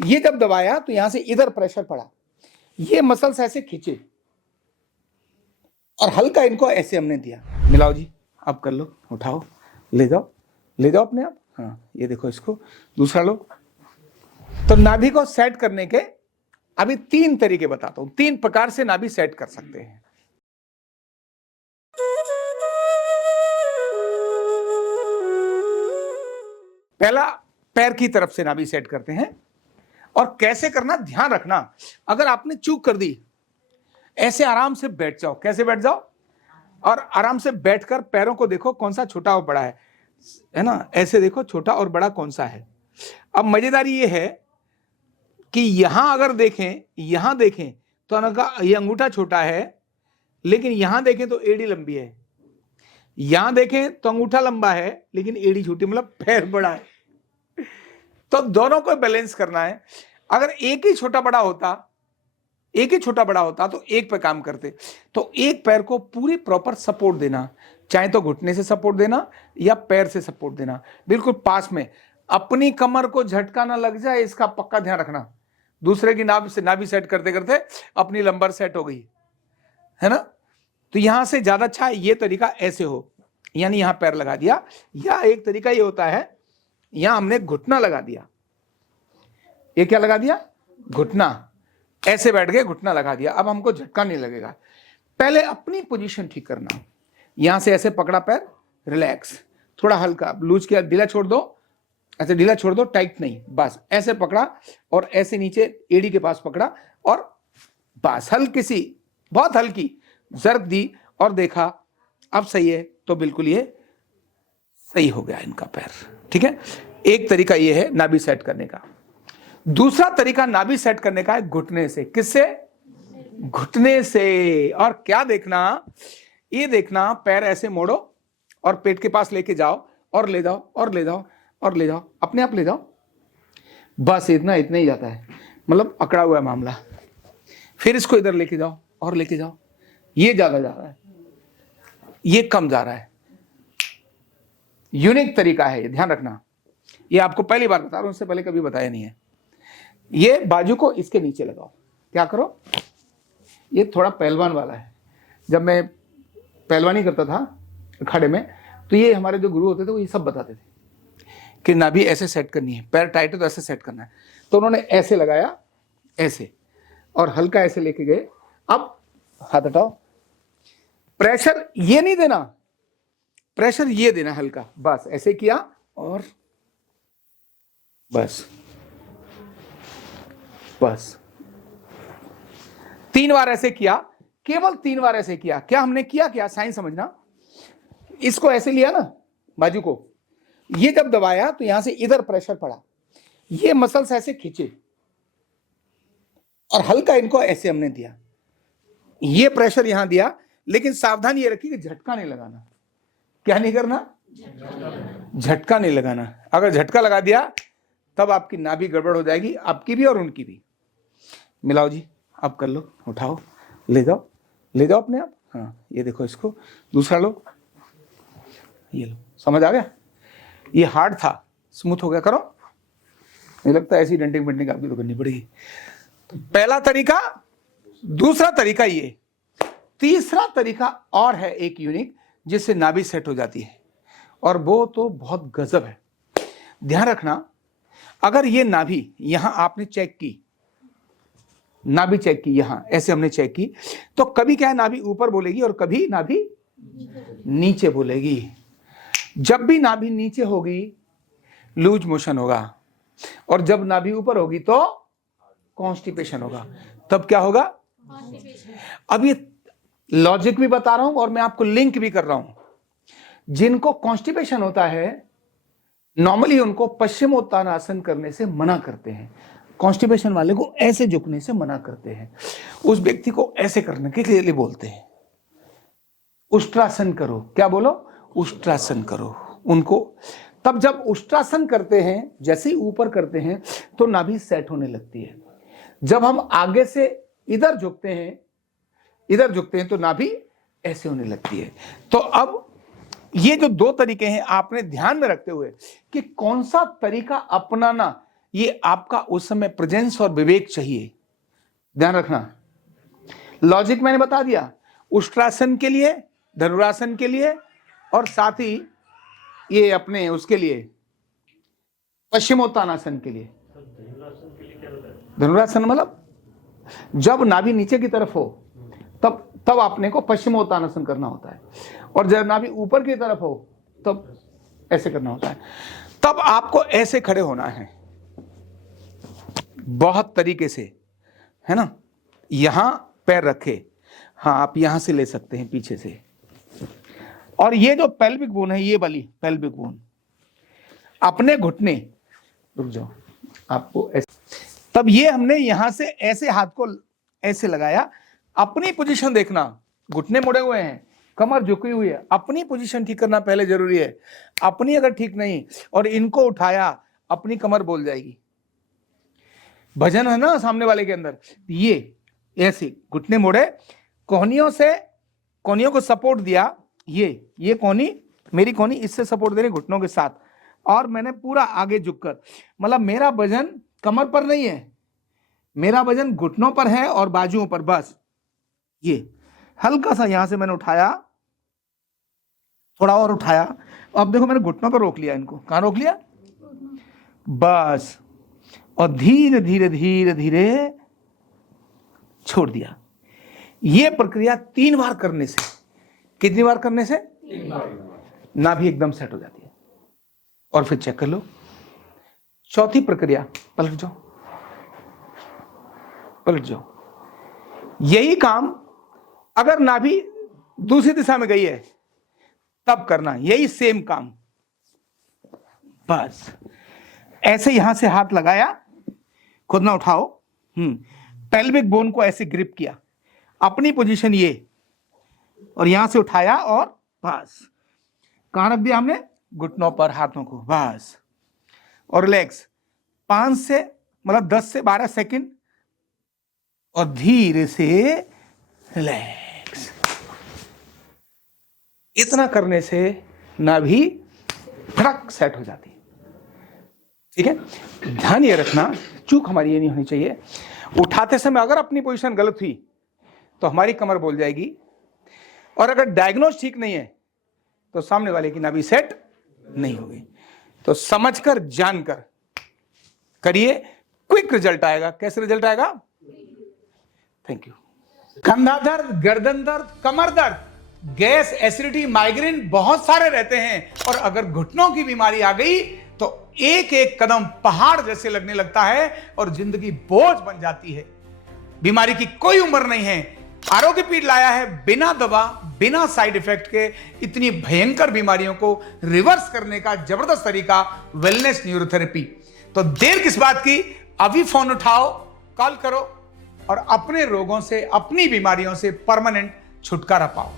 ये जब दबाया तो यहां से इधर प्रेशर पड़ा, ये मसल्स ऐसे खींचे और हल्का इनको ऐसे हमने दिया। मिलाओ जी, आप कर लो, उठाओ, ले जाओ अपने आप। हाँ, ये देखो, इसको दूसरा लो। तो नाभि को सेट करने के अभी 3 तरीके बताता हूं, 3 प्रकार से नाभि सेट कर सकते हैं। पहला, पैर की तरफ से नाभि सेट करते हैं। और कैसे करना, ध्यान रखना, अगर आपने चूक कर दी, ऐसे आराम से बैठ जाओ। कैसे बैठ जाओ? और आराम से बैठकर पैरों को देखो कौन सा छोटा और बड़ा है ना, ऐसे देखो छोटा और बड़ा कौन सा है। अब मजेदारी ये है कि यहां अगर देखें, यहां देखें तो ये अंगूठा छोटा है, लेकिन यहां देखें तो एड़ी लंबी है। यहां देखें तो अंगूठा लंबा है लेकिन एड़ी छोटी, मतलब पैर बड़ा है। तो दोनों को बैलेंस करना है। अगर एक ही छोटा बड़ा होता तो एक पे काम करते। तो एक पैर को पूरी प्रॉपर सपोर्ट देना, चाहे तो घुटने से सपोर्ट देना या पैर से सपोर्ट देना, बिल्कुल पास में। अपनी कमर को झटका ना लग जाए, इसका पक्का ध्यान रखना। दूसरे की नाभि सेट करते करते अपनी लंबर सेट हो गई है ना। तो यहां से ज्यादा अच्छा ये तरीका ऐसे हो, यानी यहां पैर लगा दिया, या एक तरीका ये होता है, यहां हमने घुटना लगा दिया। ये क्या लगा दिया? घुटना। ऐसे बैठ गए, घुटना लगा दिया। अब हमको झटका नहीं लगेगा। पहले अपनी पोजीशन ठीक करना। यहां से ऐसे पकड़ा पैर, रिलैक्स, थोड़ा हल्का लूज किया, ढीला छोड़ दो, ऐसे ढीला छोड़ दो, टाइट नहीं, बस ऐसे पकड़ा और ऐसे नीचे एड़ी के पास पकड़ा और बस हल्की सी, बहुत हल्की जर्क दी और देखा अब सही है, तो बिल्कुल ये सही हो गया इनका पैर। ठीक है, एक तरीका ये है नाभि सेट करने का। दूसरा तरीका नाभि सेट करने का है घुटने से। किससे? घुटने से। और क्या देखना, ये देखना, पैर ऐसे मोड़ो और पेट के पास लेके जाओ और ले जाओ और ले जाओ और ले जाओ, अपने आप ले जाओ, बस इतना ही जाता है, मतलब अकड़ा हुआ है मामला। फिर इसको इधर लेके जाओ और लेके जाओ, ये ज्यादा जा रहा है, ये कम जा रहा है। यूनिक तरीका है ये, ध्यान रखना। ये आपको पहली बार बता रहा हूं, उससे पहले कभी बताया नहीं है। ये बाजू को इसके नीचे लगाओ। क्या करो, ये थोड़ा पहलवान वाला है। जब मैं पहलवानी करता था अखाड़े में, तो ये हमारे जो गुरु होते थे वो ये सब बताते थे कि नाभि ऐसे सेट करनी है, पैर टाइट है तो ऐसे सेट करना है। तो उन्होंने ऐसे लगाया, ऐसे, और हल्का ऐसे लेके गए। अब हाथ हटाओ, प्रेशर ये नहीं देना, प्रेशर ये देना हल्का, बस ऐसे किया और बस 3 बार ऐसे किया, केवल 3 बार ऐसे किया। क्या हमने किया, क्या साइन समझना। इसको ऐसे लिया ना, बाजू को, ये जब दबाया तो यहां से इधर प्रेशर पड़ा, ये मसल्स ऐसे खींचे और हल्का इनको ऐसे हमने दिया, ये प्रेशर यहां दिया। लेकिन सावधान ये रखिए कि झटका नहीं लगाना। क्या नहीं करना? झटका नहीं लगाना। अगर झटका लगा दिया तब आपकी नाभि गड़बड़ हो जाएगी, आपकी भी और उनकी भी। मिलाओ जी, आप कर लो, उठाओ, ले जाओ अपने आप। हाँ, ये देखो, इसको दूसरा लो, ये लो। समझ आ गया? ये हार्ड था, स्मूथ हो गया। करो, मुझे लगता है ऐसी डेंटिंग पेंटिंग आपकी तो करनी पड़ेगी। तो पहला तरीका, दूसरा तरीका ये, तीसरा तरीका और है एक यूनिक, जिससे नाभि सेट हो जाती है, और वो तो बहुत गजब है। ध्यान रखना, अगर ये नाभि यहां आपने चेक की, नाभि चेक की, यहां ऐसे हमने चेक की, तो कभी क्या है, नाभि ऊपर बोलेगी और कभी नाभि नीचे बोलेगी। जब भी नाभि नीचे होगी लूज मोशन होगा, और जब नाभि ऊपर होगी तो कॉन्स्टिपेशन होगा। तब क्या होगा? अब ये लॉजिक भी बता रहा हूं और मैं आपको लिंक भी कर रहा हूं। जिनको कॉन्स्टिपेशन होता है, नॉर्मली उनको पश्चिमोत्तानासन करने से मना करते हैं। कॉन्स्टिपेशन वाले को ऐसे झुकने से मना करते हैं। उस व्यक्ति को ऐसे करने के लिए बोलते हैं, उष्ट्रासन करो। क्या बोलो? उष्ट्रासन करो उनको। तब जब उष्ट्रासन करते हैं, जैसे ही ऊपर करते हैं तो नाभि सेट होने लगती है। जब हम आगे से इधर झुकते हैं तो नाभि ऐसे होने लगती है। तो अब ये जो 2 तरीके हैं, आपने ध्यान में रखते हुए कि कौन सा तरीका अपनाना, ये आपका उस समय प्रेजेंस और विवेक चाहिए, ध्यान रखना। लॉजिक मैंने बता दिया, उष्ट्रासन के लिए, धनुरासन के लिए, और साथ ही ये अपने उसके लिए पश्चिमोत्तानासन के लिए। धनुरासन मतलब जब नाभि नीचे की तरफ हो तब आपने को पश्चिमोत्तानासन करना होता है, और जब नाभि ऊपर की तरफ हो तब ऐसे करना होता है। तब आपको ऐसे खड़े होना है, बहुत तरीके से, है ना। यहां पैर रखे, हाँ आप यहां से ले सकते हैं पीछे से, और ये जो पेल्विक बोन है, ये वाली पेल्विक बोन, अपने घुटने, रुक जाओ आपको ऐसे, तब ये हमने यहां से ऐसे हाथ को ऐसे लगाया। अपनी पोजीशन देखना, घुटने मुड़े हुए हैं, कमर झुकी हुई है, अपनी पोजीशन ठीक करना पहले जरूरी है। अपनी अगर ठीक नहीं और इनको उठाया, अपनी कमर बोल जाएगी। भजन है ना सामने वाले के अंदर, ये ऐसे घुटने मोड़े, कोहनियों को सपोर्ट दिया, ये कोहनी, मेरी कोहनी इससे सपोर्ट दे रही घुटनों के साथ, और मैंने पूरा आगे झुककर, मतलब मेरा वजन कमर पर नहीं है, मेरा वजन घुटनों पर है और बाजुओं पर, बस ये हल्का सा यहां से मैंने उठाया, थोड़ा और उठाया, अब देखो मैंने घुटनों पर रोक लिया, इनको कहां रोक लिया, बस, और धीरे धीरे धीरे धीरे छोड़ दिया। यह प्रक्रिया 3 बार करने से, कितनी बार करने से, 3 बार, नाभि एकदम सेट हो जाती है। और फिर चेक कर लो चौथी प्रक्रिया, पलट जाओ, पलट जाओ। यही काम अगर नाभि दूसरी दिशा में गई है तब करना, यही सेम काम, बस ऐसे यहां से हाथ लगाया, खुद ना उठाओ, पेल्विक बोन को ऐसे ग्रिप किया, अपनी पोजीशन ये, और यहां से उठाया और बस कहां रख दिया हमने, घुटनों पर हाथों को, बस, और रिलैक्स 5 से मतलब 10 से 12 सेकंड, और धीरे से रिलैक्स। इतना करने से नाभि फटक सेट हो जाती है। ठीक है, ध्यान ये रखना, चूक हमारी ये नहीं होनी चाहिए। उठाते समय अगर अपनी पोजीशन गलत हुई तो हमारी कमर बोल जाएगी, और अगर डायग्नोज ठीक नहीं है तो सामने वाले की नाभि सेट नहीं होगी। तो समझकर जानकर करिए, क्विक रिजल्ट आएगा। कैसे रिजल्ट आएगा? Thank you. कंधा दर्द, गर्दन दर्द, कमर दर्द, गैस, एसिडिटी, माइग्रेन बहुत सारे रहते हैं, और अगर घुटनों की बीमारी आ गई तो एक एक कदम पहाड़ जैसे लगने लगता है और जिंदगी बोझ बन जाती है। बीमारी की कोई उम्र नहीं है। आरोग्य पीठ लाया है बिना दवा, बिना साइड इफेक्ट के इतनी भयंकर बीमारियों को रिवर्स करने का जबरदस्त तरीका, वेलनेस न्यूरोथेरेपी। तो देर किस बात की, अभी फोन उठाओ, कॉल करो और अपने रोगों से, अपनी बीमारियों से परमानेंट छुटकारा पाओ।